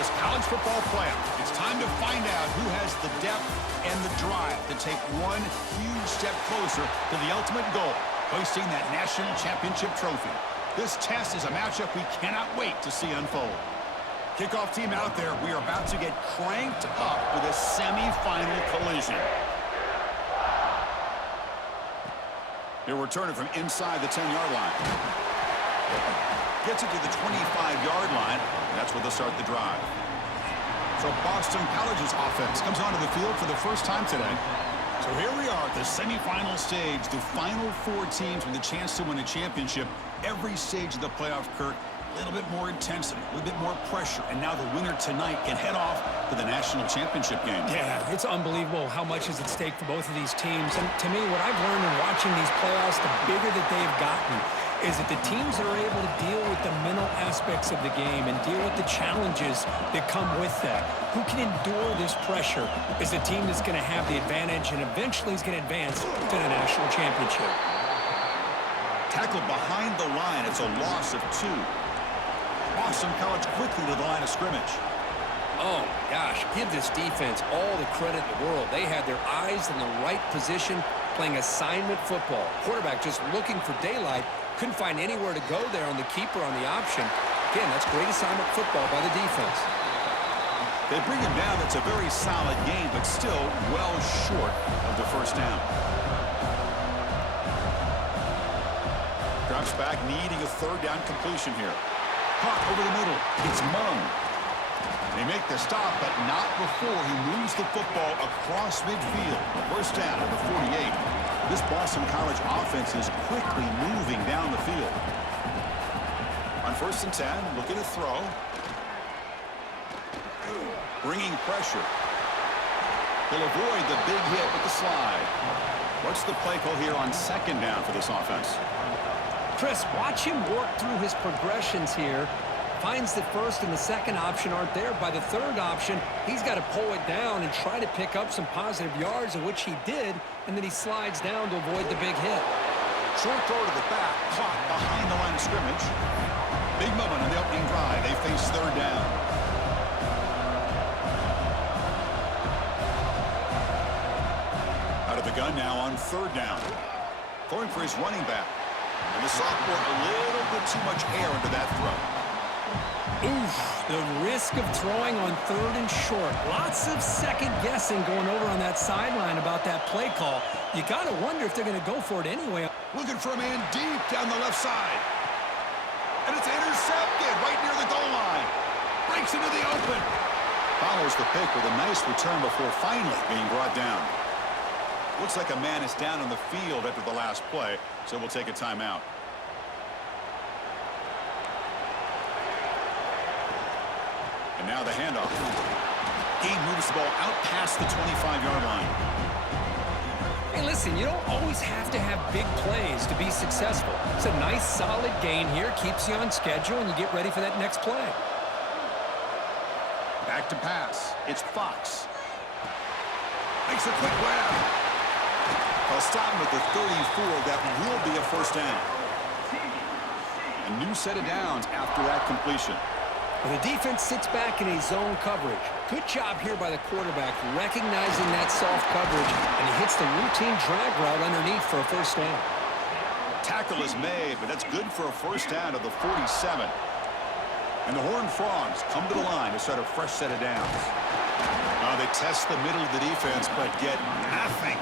this college football playoff. It's time to find out who has the depth and the drive to take one huge step closer to the ultimate goal, hoisting that national championship trophy. This test is a matchup we cannot wait to see unfold. Kickoff team out there, we are about to get cranked up with a semifinal collision. Here we're turning from inside the 10-yard line. Gets it to the 25-yard line. That's where they'll start the drive. So Boston College's offense comes onto the field for the first time today. So here we are at the semifinal stage, the final four teams with a chance to win a championship. Every stage of the playoff, Kirk, a little bit more intensity, a little bit more pressure, and now the winner tonight can head off to the national championship game. Yeah, it's unbelievable how much is at stake for both of these teams. And to me, what I've learned in watching these playoffs, the bigger that they've gotten, is that the teams that are able to deal with the mental aspects of the game and deal with the challenges that come with that, who can endure this pressure, is the team that's going to have the advantage and eventually is going to advance to the national championship. Tackled behind the line. It's a loss of 2. Boston College quickly to the line of scrimmage. Oh, my gosh. Give this defense all the credit in the world. They had their eyes in the right position playing assignment football. Quarterback just looking for daylight. Couldn't find anywhere to go there on the keeper on the option. Again, that's great assignment football by the defense. They bring him down. It's a very solid game, but still well short of the first down. Drops back, needing a third down completion here. Caught over the middle. It's Mung. They make the stop, but not before he moves the football across midfield. First down at the 48. This Boston College offense is quickly moving down the field. On 1st and 10, looking to throw. Bringing pressure. He'll avoid the big hit with the slide. What's the play call here on 2nd down for this offense? Chris, watch him work through his progressions here. Finds the first and the second option aren't there. By the third option, he's got to pull it down and try to pick up some positive yards, of which he did, and then he slides down to avoid the big hit. Short throw to the back, caught behind the line of scrimmage. Big moment on the opening drive. They face 3rd down. Out of the gun now on 3rd down. Going for his running back. And the sophomore a little bit too much air into that throw. Oof, the risk of throwing on 3rd and short. Lots of second guessing going over on that sideline about that play call. You got to wonder if they're going to go for it anyway. Looking for a man deep down the left side. And it's intercepted right near the goal line. Breaks into the open. Follows the pick with a nice return before finally being brought down. Looks like a man is down on the field after the last play, so we'll take a timeout. And now the handoff. He moves the ball out past the 25-yard line. Hey, listen, you don't always have to have big plays to be successful. It's a nice, solid gain here. Keeps you on schedule, and you get ready for that next play. Back to pass. It's Fox. Makes a quick grab. I'll stop him at the 34. That will be a first down. A new set of downs after that completion. Well, the defense sits back in a zone coverage. Good job here by the quarterback recognizing that soft coverage, and he hits the routine drag route underneath for a first down. Tackle is made, but that's good for a first down to the 47. And the Horned Frogs come to the line to start a fresh set of downs. They test the middle of the defense, but get nothing.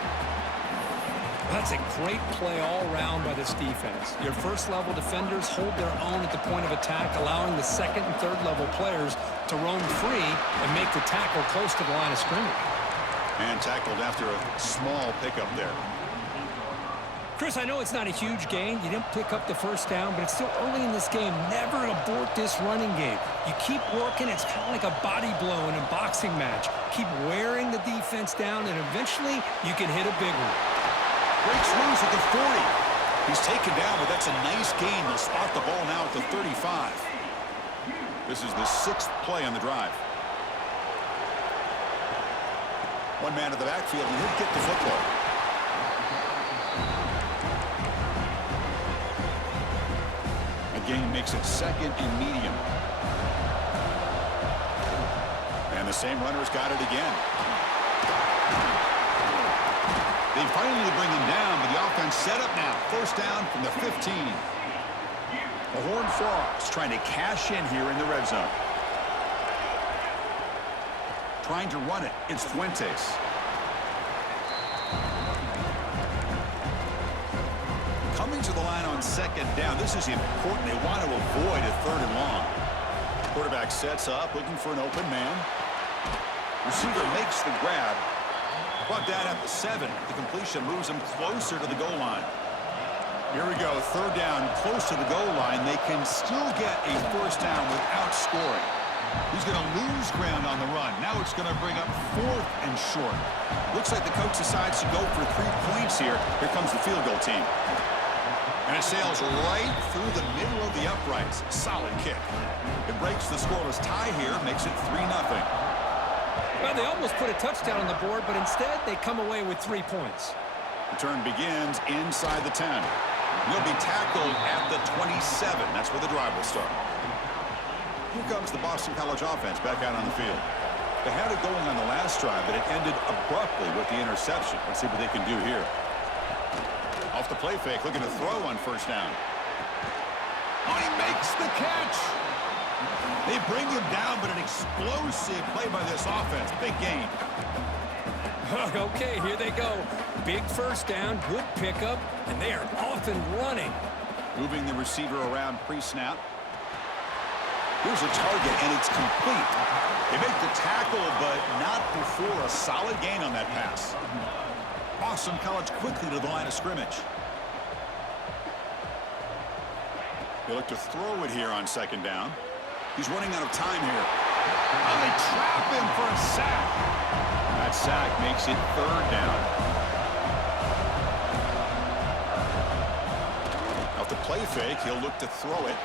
That's a great play all around by this defense. Your first-level defenders hold their own at the point of attack, allowing the second and third-level players to roam free and make the tackle close to the line of scrimmage. And tackled after a small pickup there. Chris, I know it's not a huge gain. You didn't pick up the first down, but it's still early in this game. Never abort this running game. You keep working. It's kind of like a body blow in a boxing match. Keep wearing the defense down, and eventually you can hit a big one. Breaks loose at the 40. He's taken down, but that's a nice gain. They'll spot the ball now at the 35. This is the 6th play on the drive. One man in the backfield, and he'll get the football. Gain makes it 2nd and medium. And the same runner's got it again. They finally bring him down, but the offense set up now. First down from the 15. The Horned Frogs trying to cash in here in the red zone. Trying to run it. It's Fuentes. Coming to the line on second down. This is important. They want to avoid a third and long. Quarterback sets up, looking for an open man. Receiver makes the grab. Brought down at the 7. The completion moves him closer to the goal line. Here we go. Third down, close to the goal line. They can still get a first down without scoring. He's going to lose ground on the run. Now it's going to bring up 4th and short. Looks like the coach decides to go for 3 points here. Here comes the field goal team. And it sails right through the middle of the uprights. Solid kick. It breaks the scoreless tie here, makes it 3-0. Well, they almost put a touchdown on the board, but instead they come away with 3 points. Return begins inside the 10. He'll be tackled at the 27. That's where the drive will start. Here comes the Boston College offense back out on the field. They had it going on the last drive, but it ended abruptly with the interception. Let's see what they can do here. Off the play fake, looking to throw on first down. Oh, he makes the catch. They bring him down, but an explosive play by this offense. Big gain. Okay, here they go. Big first down, good pickup, and they are off and running. Moving the receiver around pre-snap. Here's a target, and it's complete. They make the tackle, but not before a solid gain on that pass. Boston College quickly to the line of scrimmage. They look to throw it here on second down. He's running out of time here. Oh, they trap him for a sack. That sack makes it third down. Off the play fake, he'll look to throw it.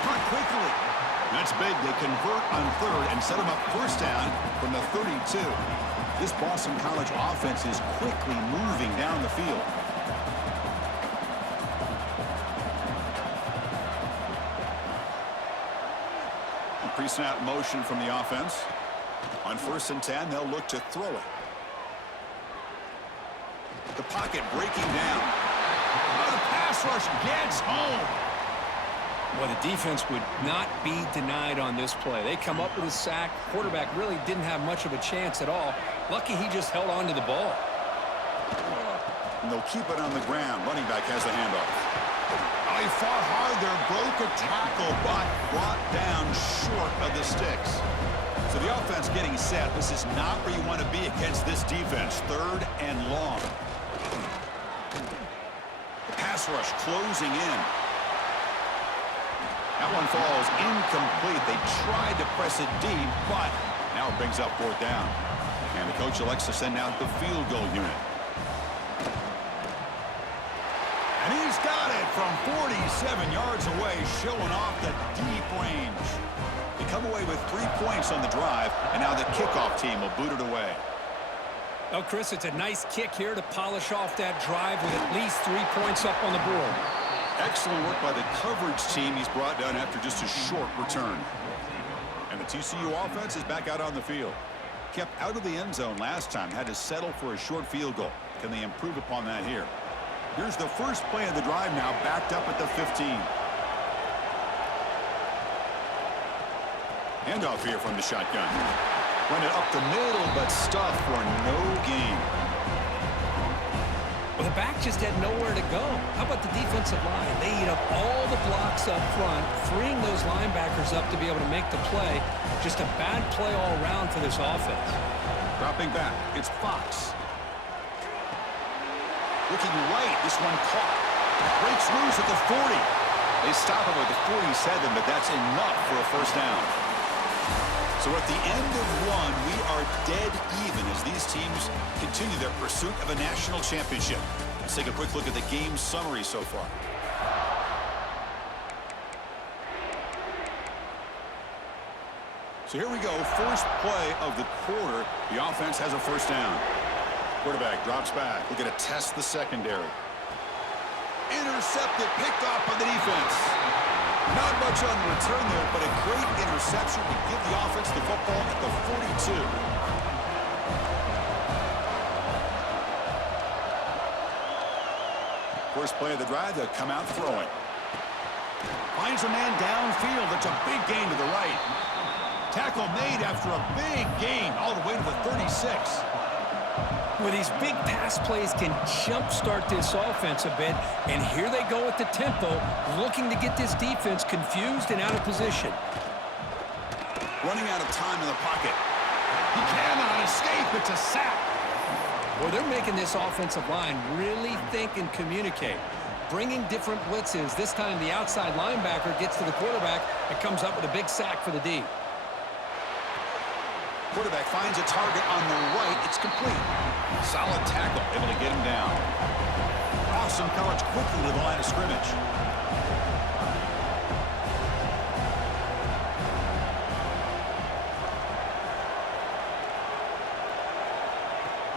Caught quickly. That's big. They convert on third and set him up first down from the 32. This Boston College offense is quickly moving down the field. Pre-snap motion from the offense. On 1st and 10, they'll look to throw it. The pocket breaking down. Oh, the pass rush gets home. Well, the defense would not be denied on this play. They come up with a sack. Quarterback really didn't have much of a chance at all. Lucky he just held on to the ball. And they'll keep it on the ground. Running back has the handoff. Oh, he fought hard there, broke a tackle, but brought down short of the sticks. So the offense getting set. This is not where you want to be against this defense. Third and long. The pass rush closing in. That one falls incomplete. They tried to press it deep, but now it brings up 4th down. And the coach elects to send out the field goal unit. And he's got it from 47 yards away, showing off the deep range. They come away with 3 points on the drive, and now the kickoff team will boot it away. Oh, Chris, it's a nice kick here to polish off that drive with at least 3 points up on the board. Excellent work by the coverage team. He's brought down after just a short return. And the TCU offense is back out on the field. Kept out of the end zone last time, had to settle for a short field goal. Can they improve upon that here? Here's the first play of the drive now, backed up at the 15. Handoff here from the shotgun. Run it up the middle, but stuffed for no gain. Well, the back just had nowhere to go. How about the defensive line? They eat up all the blocks up front, freeing those linebackers up to be able to make the play. Just a bad play all around for this offense. Dropping back, it's Fox. Looking right, this one caught. Breaks loose at the 40. They stop him at the 47, but that's enough for a first down. So at the end of one, we are dead even as these teams continue their pursuit of a national championship. Let's take a quick look at the game summary so far. So here we go, first play of the quarter. The offense has a first down. Quarterback drops back, looking to test the secondary. Intercepted, picked off by the defense. Not much on the return there, but a great interception to give the offense the football at the 42. First play of the drive, they'll come out throwing. Finds a man downfield. It's a big gain to the right. Tackle made after a big gain all the way to the 36. Well, these big pass plays can jumpstart this offense a bit, and here they go at the tempo, looking to get this defense confused and out of position. Running out of time in the pocket. He cannot escape. It's a sack. Well, they're making this offensive line really think and communicate. Bringing different blitzes. This time the outside linebacker gets to the quarterback and comes up with a big sack for the D. Quarterback finds a target on the right. It's complete. Solid tackle, able to get him down. Boston College quickly to the line of scrimmage.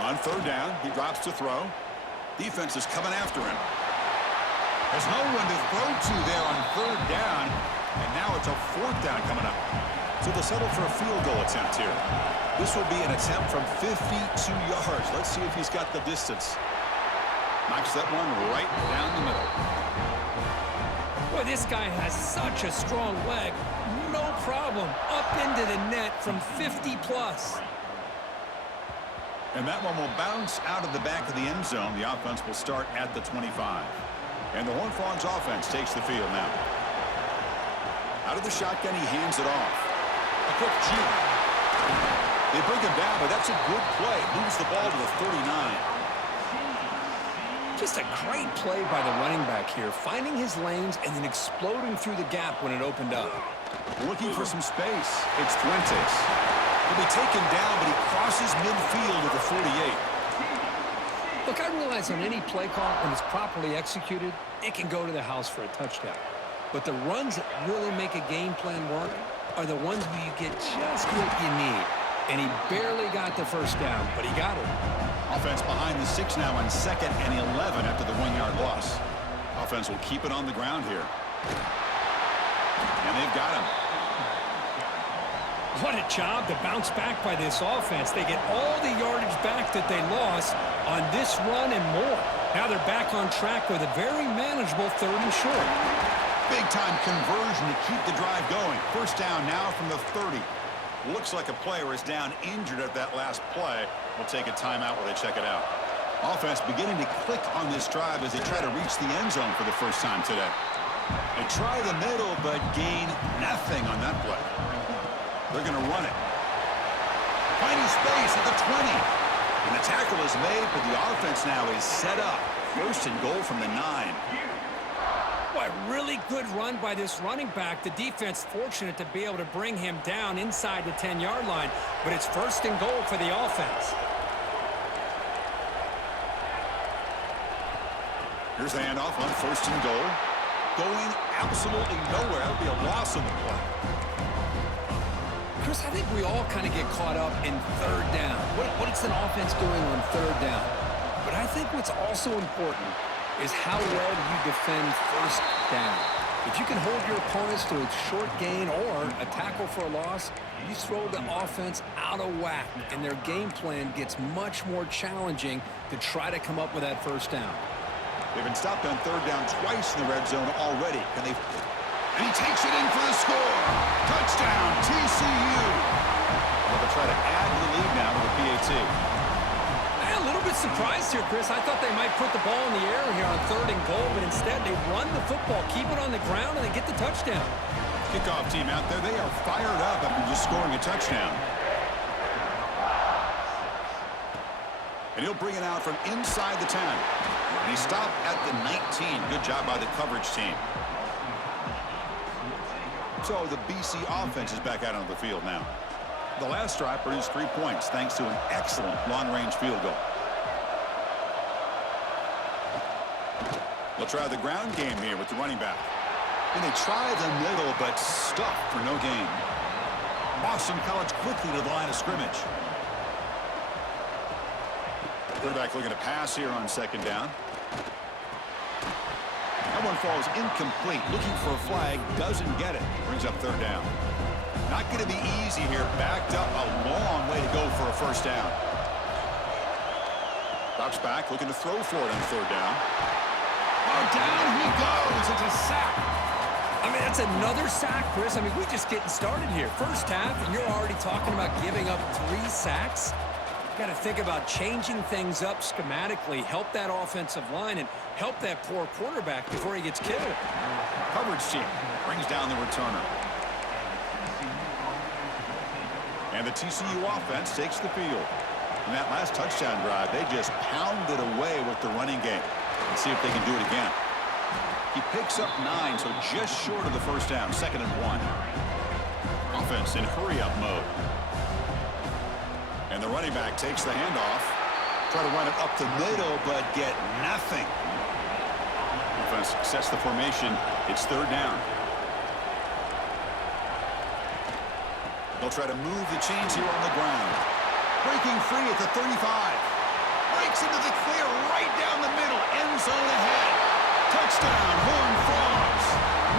On third down, he drops to throw. Defense is coming after him. There's no one to throw to there on third down, and now it's a fourth down coming up. So they'll settle for a field goal attempt here. This will be an attempt from 52 yards. Let's see if he's got the distance. Knocks that one right down the middle. Boy, this guy has such a strong leg. No problem. Up into the net from 50-plus. And that one will bounce out of the back of the end zone. The offense will start at the 25. And the Horned Frogs offense takes the field now. Out of the shotgun, he hands it off. A quick juke. They bring him down, but that's a good play. Moves the ball to the 39. Just a great play by the running back here, finding his lanes and then exploding through the gap when it opened up. Looking for some space. It's Fuentes. He'll be taken down, but he crosses midfield at the 48. Look, I realize on any play call, when it's properly executed, it can go to the house for a touchdown. But the runs that really make a game plan work are the ones where you get just what you need. And he barely got the first down, but he got it. Offense behind the 6 now on 2nd and 11 after the 1-yard loss. Offense will keep it on the ground here. And they've got him. What a job to bounce back by this offense. They get all the yardage back that they lost on this run and more. Now they're back on track with a very manageable 3rd and short. Big-time conversion to keep the drive going. First down now from the 30. Looks like a player is down injured at that last play. We'll take a timeout while they check it out. Offense beginning to click on this drive as they try to reach the end zone for the first time today. They try the middle, but gain nothing on that play. They're going to run it. Finding space at the 20. And the tackle is made, but the offense now is set up. First and goal from the 9. Boy, really good run by this running back. The defense fortunate to be able to bring him down inside the 10-yard line, but it's first and goal for the offense. Here's the handoff on first and goal. Going absolutely nowhere. That'll be a loss of the play. Chris, I think we all kind of get caught up in third down. What is an offense doing on third down? But I think what's also important is how well do you defend first down. If you can hold your opponents to a short gain or a tackle for a loss, you throw the offense out of whack, and their game plan gets much more challenging to try to come up with that first down. They've been stopped on third down twice in the red zone already. And he takes it in for the score. Touchdown, TCU. They'll try to add to the lead now with the PAT. A little bit surprised here, Chris. I thought they might put the ball in the air here on 3rd and goal, but instead they run the football, keep it on the ground, and they get the touchdown. Kickoff team out there. They are fired up after just scoring a touchdown. And he'll bring it out from inside the 10. And he stopped at the 19. Good job by the coverage team. So the BC offense is back out on the field now. The last drive produced 3 points thanks to an excellent long-range field goal. They'll try the ground game here with the running back. And they try the middle, but stuffed for no gain. Boston College quickly to the line of scrimmage. Quarterback looking to pass here on 2nd down. That one falls incomplete. Looking for a flag. Doesn't get it. Brings up 3rd down. Not going to be easy here. Backed up a long way to go for a first down. Drops back, looking to throw for it on 3rd down. Oh, down he goes. It's a sack. I mean, that's another sack, Chris. I mean, we're just getting started here. First half, and you're already talking about giving up 3 sacks. Got to think about changing things up schematically, help that offensive line, and help that poor quarterback before he gets killed. Coverage team brings down the returner. And the TCU offense takes the field. In that last touchdown drive, they just pounded away with the running game. Let's see if they can do it again. He picks up 9, so just short of the first down, 2nd and 1. Offense in hurry-up mode. And the running back takes the handoff. Try to run it up the middle, but get nothing. Offense sets the formation. It's 3rd down. They'll try to move the chains here on the ground. Breaking free at the 35. Breaks into the clear right down the middle. End zone ahead. Touchdown, Horned Frogs.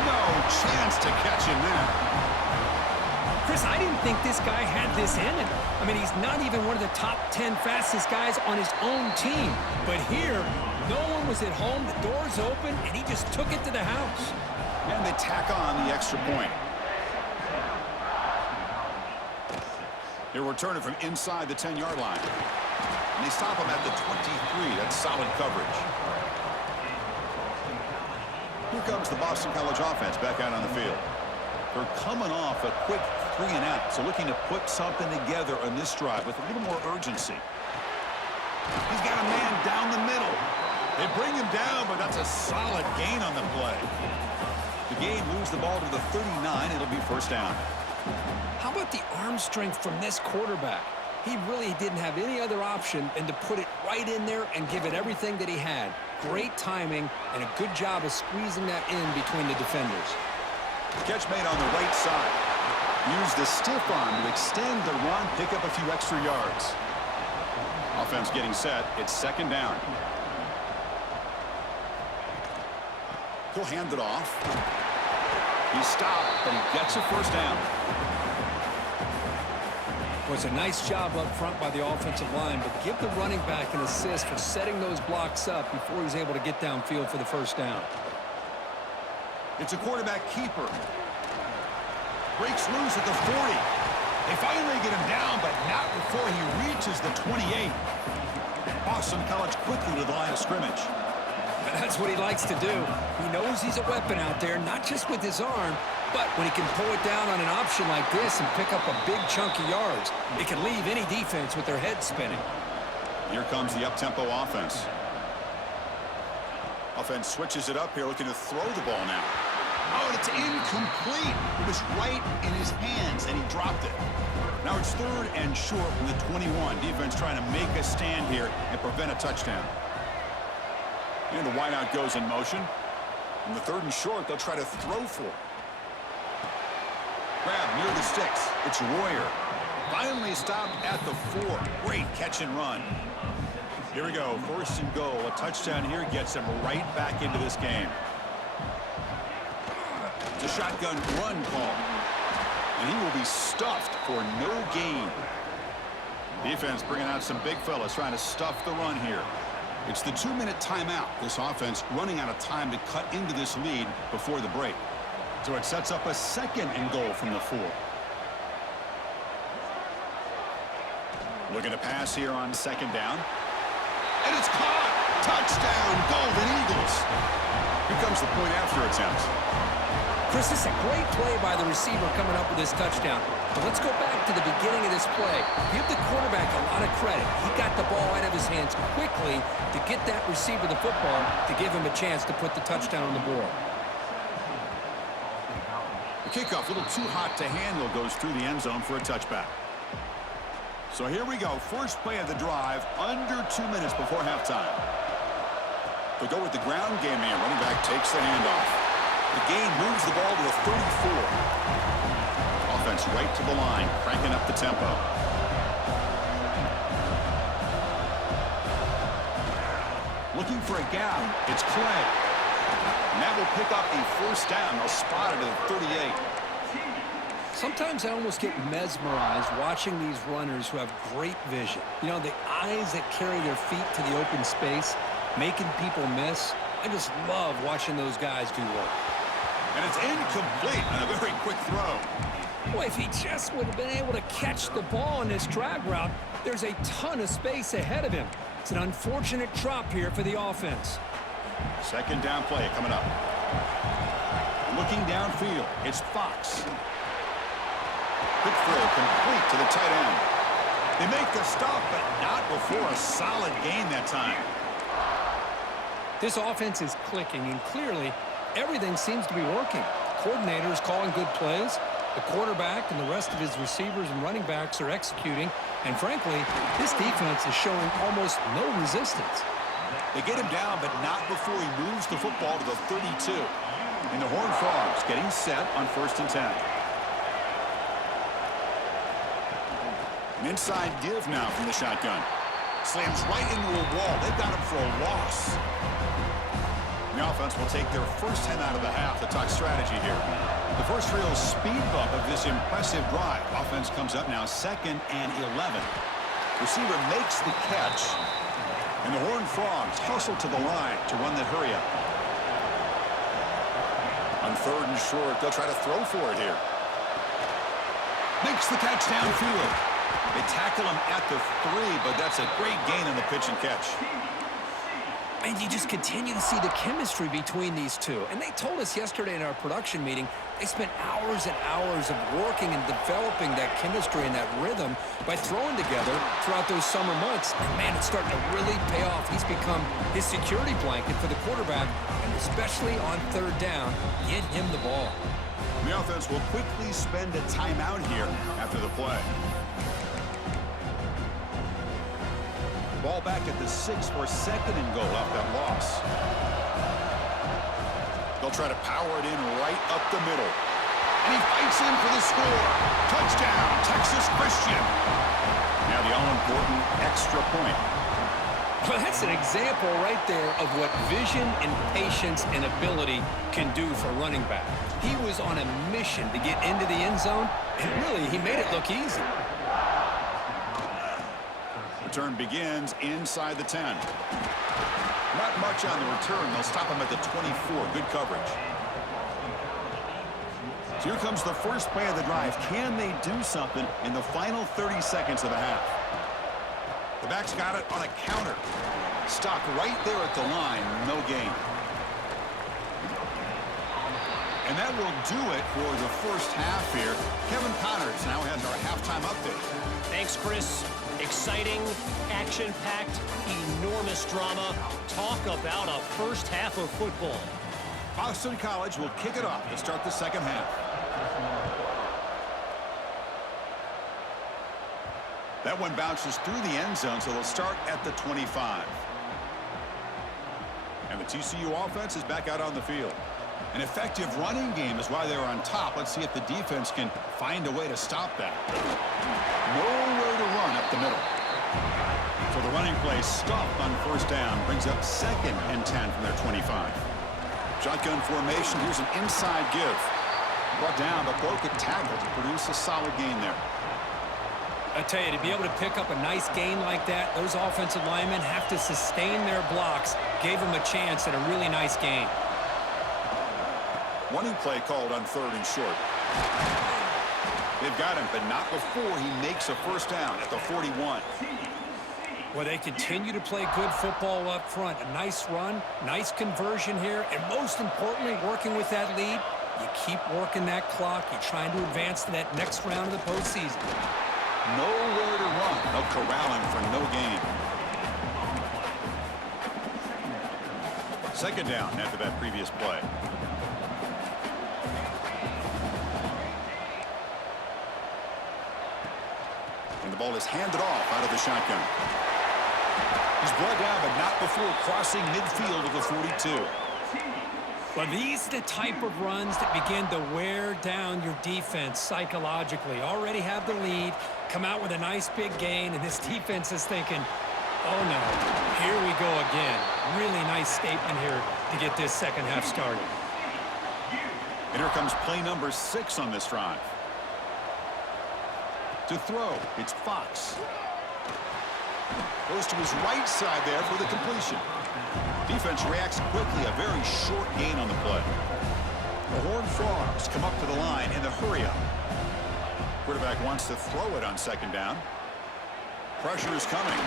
No chance to catch him there. Chris, I didn't think this guy had this in him. I mean, he's not even one of the top 10 fastest guys on his own team. But here, no one was at home, the door's open, and he just took it to the house. And they tack on the extra point. They return it from inside the 10-yard line. And they stop him at the 23. That's solid coverage. Here comes the Boston College offense back out on the field. They're coming off a quick 3-and-out, so looking to put something together on this drive with a little more urgency. He's got a man down the middle. They bring him down, but that's a solid gain on the play. The game moves the ball to the 39. It'll be 1st down. How about the arm strength from this quarterback? He really didn't have any other option than to put it right in there and give it everything that he had. Great timing and a good job of squeezing that in between the defenders. Catch made on the right side. Use the stiff arm to extend the run, pick up a few extra yards. Offense getting set. It's 2nd down. He'll hand it off. He's stopped, but he gets a 1st down. Well, it's a nice job up front by the offensive line, but give the running back an assist for setting those blocks up before he's able to get downfield for the 1st down. It's a quarterback keeper. Breaks loose at the 40. They finally get him down, but not before he reaches the 28. Boston College quickly to the line of scrimmage. And that's what he likes to do. He knows he's a weapon out there, not just with his arm, but when he can pull it down on an option like this and pick up a big chunk of yards, it can leave any defense with their head spinning. Here comes the up-tempo offense. Offense switches it up here, looking to throw the ball now. Oh, and it's incomplete. It was right in his hands, and he dropped it. Now it's 3rd and short from the 21. Defense trying to make a stand here and prevent a touchdown. And the wideout goes in motion. In the 3rd and short, they'll try to throw for it. Grab near the sticks. It's Royer. Finally stopped at the 4. Great catch and run. Here we go. 1st and goal. A touchdown here gets him right back into this game. It's a shotgun run call. And he will be stuffed for no gain. Defense bringing out some big fellas trying to stuff the run here. It's the 2-minute timeout. This offense running out of time to cut into this lead before the break. So it sets up a 2nd and goal from the 4. Looking to pass here on 2nd down. And it's caught. Touchdown, Golden Eagles. Here comes the point after attempt. Chris, this is a great play by the receiver coming up with this touchdown. But let's go back to the beginning of this play. Give the quarterback a lot of credit. He got the ball out of his hands quickly to get that receiver the football to give him a chance to put the touchdown on the board. The kickoff, a little too hot to handle, goes through the end zone for a touchback. So here we go. First play of the drive, under 2 minutes before halftime. They'll go with the ground game here. Running back takes the handoff. The game moves the ball to the 34. Offense right to the line, cranking up the tempo. Looking for a gap. It's Clay. And that will pick up a 1st down. They'll spot it at the 38. Sometimes I almost get mesmerized watching these runners who have great vision. You know, the eyes that carry their feet to the open space, making people miss. I just love watching those guys do work. And it's incomplete on a very quick throw. Boy, if he just would have been able to catch the ball on this drag route, there's a ton of space ahead of him. It's an unfortunate drop here for the offense. Second down play coming up. Looking downfield, it's Fox. Quick throw complete to the tight end. They make the stop, but not before a solid gain that time. This offense is clicking, and clearly everything seems to be working. Coordinators calling good plays. The quarterback and the rest of his receivers and running backs are executing. And frankly, this defense is showing almost no resistance. They get him down, but not before he moves the football to the 32. And the Horned Frogs getting set on 1st and 10. An inside give now from the shotgun. Slams right into a wall. They've got him for a loss. The offense will take their first 10 out of the half. The talk strategy here. The first real speed bump of this impressive drive. Offense comes up now 2nd and 11. Receiver makes the catch. And the Horned Frogs hustle to the line to run the hurry up. On 3rd and short, they'll try to throw for it here. Makes the catch downfield. They tackle him at the 3, but that's a great gain on the pitch and catch. And you just continue to see the chemistry between these two. And they told us yesterday in our production meeting, they spent hours and hours of working and developing that chemistry and that rhythm by throwing together throughout those summer months. And man, it's starting to really pay off. He's become his security blanket for the quarterback, and especially on 3rd down, get him the ball. The offense will quickly spend a timeout here after the play. Ball back at the 6 for 2nd and goal off that loss. They'll try to power it in right up the middle. And he fights in for the score. Touchdown, Texas Christian. Now the all-important extra point. Well, that's an example right there of what vision and patience and ability can do for running back. He was on a mission to get into the end zone, and really, he made it look easy. Return begins inside the 10. Not much on the return. They'll stop him at the 24. Good coverage. So here comes the first play of the drive. Can they do something in the final 30 seconds of the half? The back's got it on a counter. Stopped right there at the line. No gain. And that will do it for the first half here. Kevin Connors now has our halftime update. Thanks, Chris. Exciting, action-packed, enormous drama. Talk about a first half of football. Boston College will kick it off to start the second half. That one bounces through the end zone, so they'll start at the 25. And the TCU offense is back out on the field. An effective running game is why they're on top. Let's see if the defense can find a way to stop that. Nowhere to run up the middle. So the running play stopped on 1st down. Brings up 2nd and 10 from their 25. Shotgun formation. Here's an inside give. Brought down, but broke a tackle to produce a solid gain there. I tell you, to be able to pick up a nice gain like that, those offensive linemen have to sustain their blocks. Gave them a chance at a really nice gain. Running play called on 3rd and short. They've got him, but not before he makes a first down at the 41. Well, they continue to play good football up front. A nice run, nice conversion here, and most importantly, working with that lead, you keep working that clock. You're trying to advance to that next round of the postseason. Nowhere to run. They'll corral him for no gain. 2nd down after that previous play. And the ball is handed off out of the shotgun. He's brought down, but not before crossing midfield of the 42. Well, these are the type of runs that begin to wear down your defense psychologically. Already have the lead, come out with a nice big gain, and this defense is thinking, oh no, here we go again. Really nice statement here to get this second half started. And here comes play number 6 on this drive. To throw, it's Fox. Goes to his right side there for the completion. Defense reacts quickly. A very short gain on the play. The Horned Frogs come up to the line in the hurry-up. Quarterback wants to throw it on second down. Pressure is coming.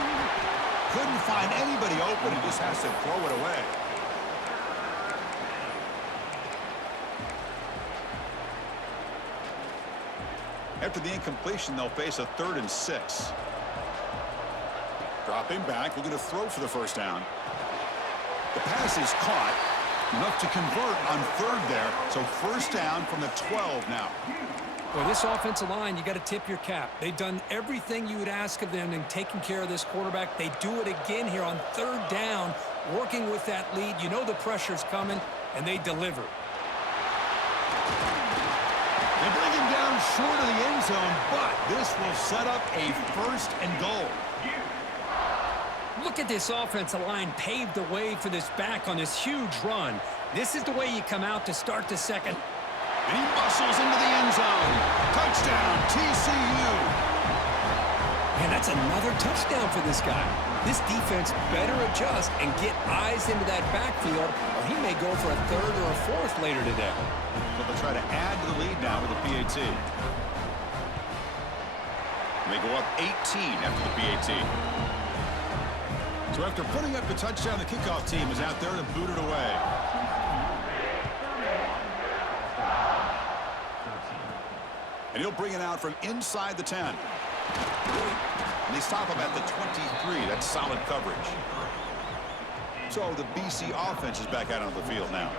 Couldn't find anybody open and just has to throw it away. After the incompletion, they'll face a 3rd and 6. Dropping back, looking to throw for the first down. The pass is caught. Enough to convert on 3rd there. So first down from the 12 now. Well, this offensive line, you got to tip your cap. They've done everything you would ask of them in taking care of this quarterback. They do it again here on 3rd down, working with that lead. You know the pressure's coming, and they deliver. They bring him down short of the end zone, but this will set up a 1st and goal. Look at this offensive line paved the way for this back on this huge run. This is the way you come out to start the second. And he muscles into the end zone. Touchdown, TCU. Man, that's another touchdown for this guy. This defense better adjust and get eyes into that backfield, or he may go for a 3rd or a 4th later today. So they'll try to add to the lead now with the PAT. And they go up 18 after the PAT. So after putting up the touchdown, the kickoff team is out there to boot it away. And he'll bring it out from inside the 10. And they stop him at the 23. That's solid coverage. So the BC offense is back out on the field now.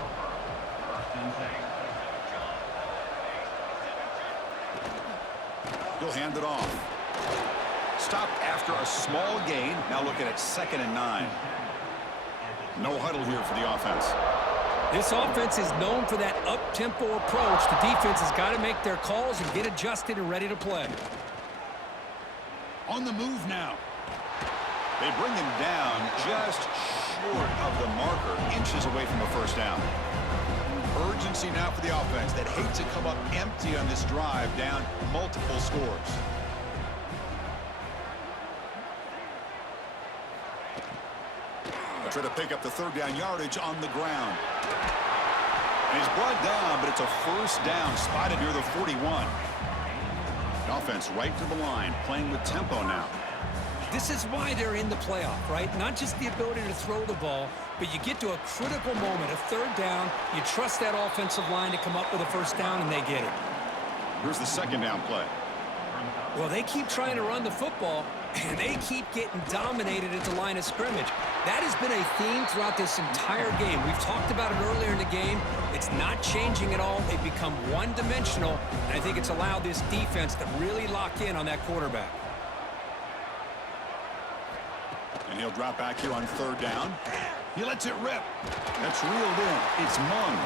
He'll hand it off. Stopped after a small gain. Now looking at 2nd and 9. No huddle here for the offense. This offense is known for that up-tempo approach. The defense has got to make their calls and get adjusted and ready to play. On the move now. They bring him down just short of the marker, inches away from the first down. Urgency now for the offense that hates to come up empty on this drive, down multiple scores. They'll try to pick up the 3rd down yardage on the ground. And he's brought down, but it's a first down, spotted near the 41. The offense right to the line, playing with tempo now. This is why they're in the playoff, right? Not just the ability to throw the ball, but you get to a critical moment, a 3rd down, you trust that offensive line to come up with a first down, and they get it. Here's the 2nd down play. Well, they keep trying to run the football, and they keep getting dominated at the line of scrimmage. That has been a theme throughout this entire game. We've talked about it earlier in the game. It's not changing at all. They've become one-dimensional, and I think it's allowed this defense to really lock in on that quarterback. And he'll drop back here on 3rd down. He lets it rip. That's reeled in. It's Mung.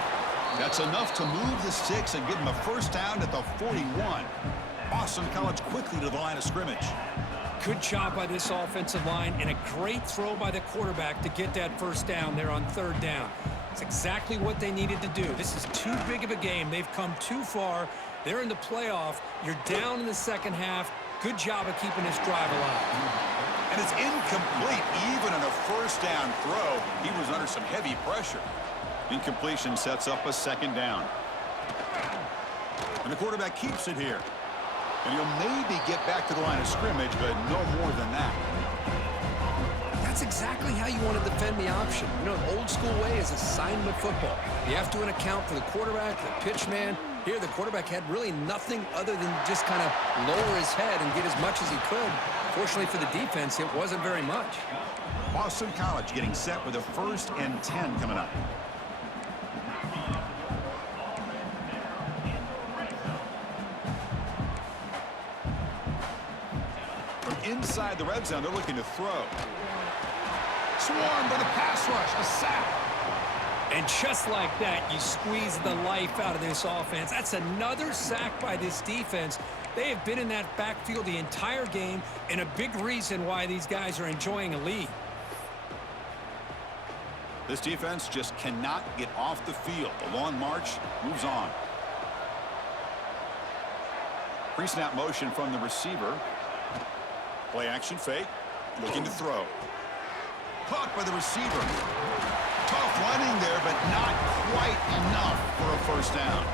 That's enough to move the sticks and give him a first down at the 41. Boston College quickly to the line of scrimmage. Good job by this offensive line and a great throw by the quarterback to get that first down there on 3rd down. It's exactly what they needed to do. This is too big of a game. They've come too far. They're in the playoff. You're down in the second half. Good job of keeping this drive alive. And it's incomplete. Even on a first down throw, he was under some heavy pressure. Incompletion sets up a 2nd down. And the quarterback keeps it here. And he'll maybe get back to the line of scrimmage, but no more than that. That's exactly how you want to defend the option. You know, the old school way is assignment football. You have to account for the quarterback, the pitch man. Here, the quarterback had really nothing other than just kind of lower his head and get as much as he could. Fortunately for the defense, it wasn't very much. Boston College getting set with a 1st and 10 coming up. From inside the red zone, they're looking to throw. Swarmed by the pass rush, a sack. And just like that, you squeeze the life out of this offense. That's another sack by this defense. They have been in that backfield the entire game, and a big reason why these guys are enjoying a lead. This defense just cannot get off the field. The long march moves on. Pre-snap motion from the receiver. Play action fake. Looking to throw. Caught by the receiver. Tough running there, but not quite enough for a first down.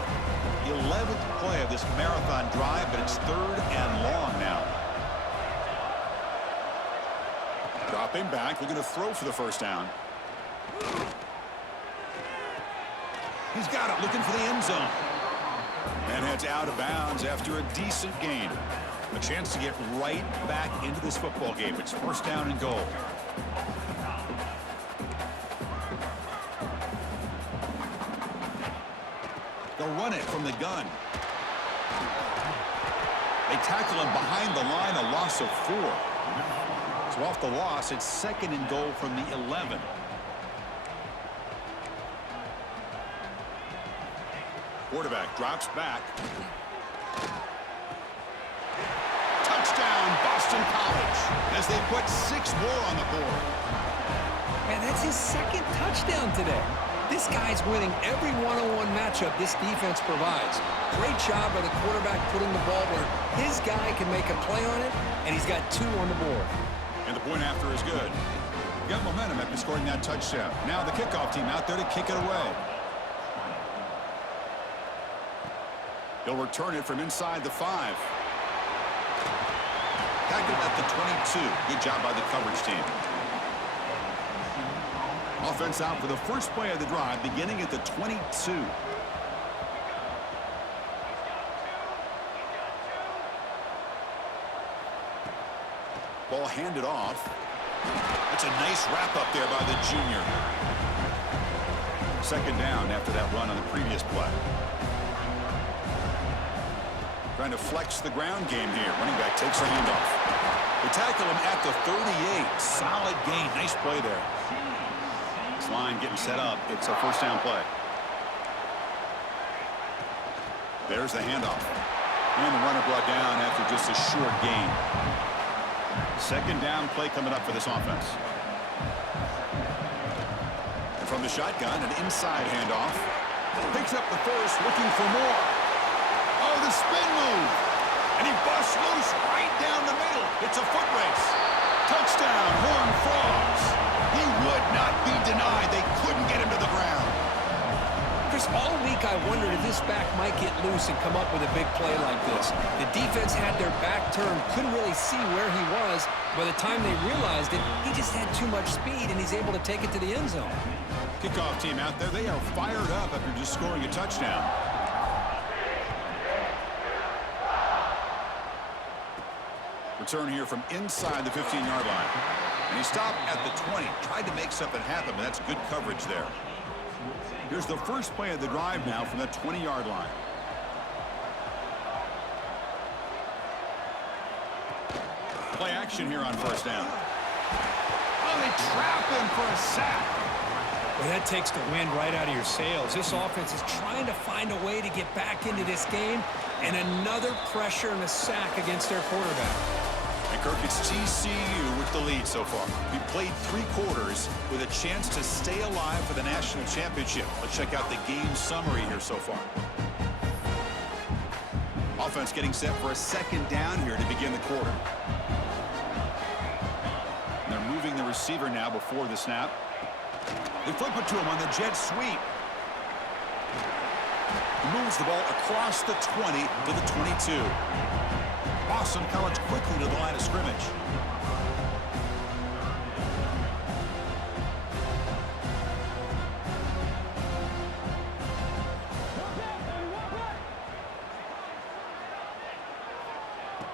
The 11th play of this marathon drive, but it's 3rd and long now. Dropping back, looking to throw for the first down. He's got it, looking for the end zone. And heads out of bounds after a decent gain. A chance to get right back into this football game. It's 1st down and goal. They'll run it from the gun. They tackle him behind the line, a loss of 4. So off the loss, it's 2nd and goal from the 11. Quarterback drops back. Touchdown, Boston College, as they put 6 more on the board. Man, that's his 2nd touchdown today. This guy's winning every one-on-one matchup this defense provides. Great job by the quarterback putting the ball where his guy can make a play on it, and he's got 2 on the board. And the point after is good. Got momentum after scoring that touchdown. Now the kickoff team out there to kick it away. He'll return it from inside the 5. Tackled at the 22. Good job by the coverage team. Offense out for the first play of the drive, beginning at the 22. Ball handed off. That's a nice wrap up there by the junior. 2nd down after that run on the previous play. Trying to flex the ground game here. Running back takes a handoff. They tackle him at the 38. Solid gain. Nice play there. This line getting set up. It's a 1st down play. There's the handoff. And the runner brought down after just a short gain. 2nd down play coming up for this offense. And from the shotgun, an inside handoff. Picks up the first, looking for more. Oh, the spin move. And he busts loose right down the middle. It's a foot race. Touchdown, Horned Frogs. He would not be denied. They couldn't get him to the ground. Chris, all week I wondered if this back might get loose and come up with a big play like this. The defense had their back turned, couldn't really see where he was. By the time they realized it, he just had too much speed, and he's able to take it to the end zone. Kickoff team out there, they are fired up after just scoring a touchdown. Return here from inside the 15-yard line. And he stopped at the 20. Tried to make something happen, but that's good coverage there. Here's the first play of the drive now from the 20-yard line. Play action here on 1st down. Oh, they trap him for a sack. Well, that takes the wind right out of your sails. This offense is trying to find a way to get back into this game, and another pressure and a sack against their quarterback. And Kirk, it's TCU with the lead so far. We played 3 quarters with a chance to stay alive for the national championship. Let's check out the game summary here so far. Offense getting set for a 2nd down here to begin the quarter. And they're moving the receiver now before the snap. They flip it to him on the jet sweep. He moves the ball across the 20 to the 22. Boston College quickly to the line of scrimmage.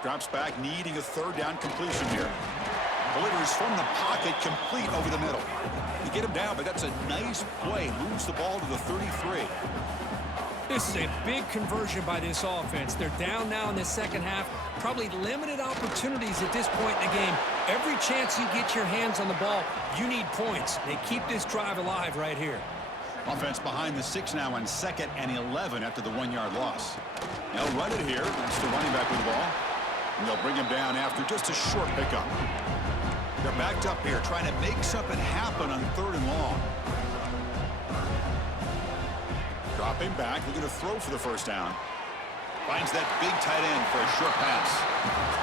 Drops back, needing a 3rd down completion here. Delivers from the pocket, complete over the middle. You get him down, but that's a nice play. Moves the ball to the 33. This is a big conversion by this offense. They're down now in the 2nd half. Probably limited opportunities at this point in the game. Every chance you get your hands on the ball, you need points. They keep this drive alive right here. Offense behind the 6 now on 2nd and 11 after the 1-yard loss. They'll run it here. That's the running back with the ball. And they'll bring him down after just a short pickup. They're backed up here trying to make something happen on 3rd and long. Dropping back, looking to throw for the 1st down. Finds that big tight end for a short pass.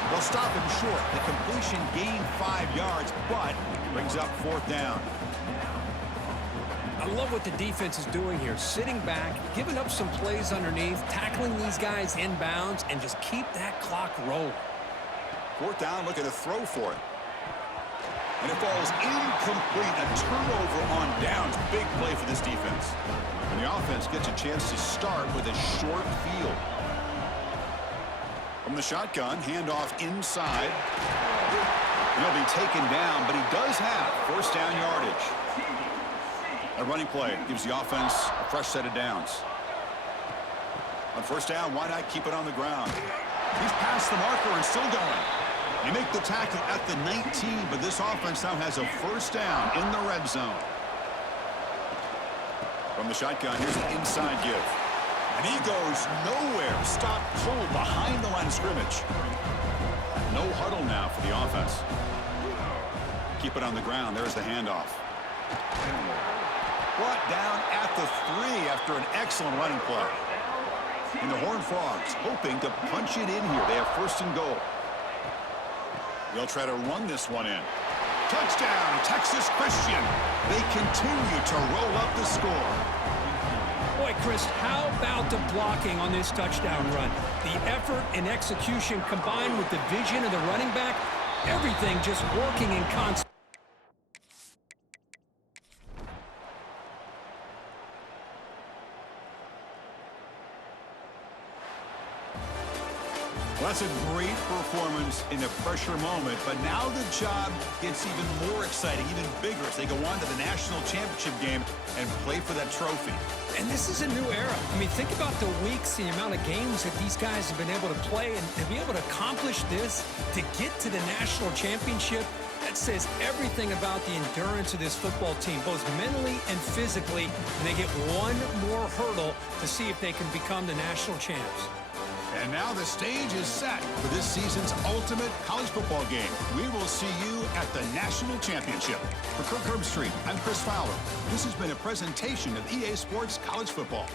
They'll stop him short. The completion gained 5 yards, but brings up 4th down. I love what the defense is doing here. Sitting back, giving up some plays underneath, tackling these guys inbounds, and just keep that clock rolling. 4th down, looking to throw for it. And it falls incomplete. A turnover on downs. Big play for this defense. And the offense gets a chance to start with a short field. From the shotgun, handoff inside. He'll be taken down, but he does have 1st down yardage. A running play gives the offense a fresh set of downs. On 1st down, why not keep it on the ground? He's past the marker and still going. They make the tackle at the 19, but this offense now has a 1st down in the red zone. From the shotgun, here's an inside give. And he goes nowhere. Stop cold behind the line of scrimmage. No huddle now for the offense. Keep it on the ground. There's the handoff. Brought down at the 3 after an excellent running play. And the Horned Frogs hoping to punch it in here. They have 1st and goal. They'll try to run this one in. Touchdown, Texas Christian. They continue to roll up the score. Boy, Chris, how about the blocking on this touchdown run? The effort and execution combined with the vision of the running back, everything just working in concert. Well, that's a great performance in a pressure moment, but now the job gets even more exciting, even bigger as they go on to the national championship game and play for that trophy. And this is a new era. I mean, think about the weeks, the amount of games that these guys have been able to play, and to be able to accomplish this, to get to the national championship, that says everything about the endurance of this football team, both mentally and physically, and they get one more hurdle to see if they can become the national champs. And now the stage is set for this season's ultimate college football game. We will see you at the national championship. For Kirk Herbstreit, I'm Chris Fowler. This has been a presentation of EA Sports College Football.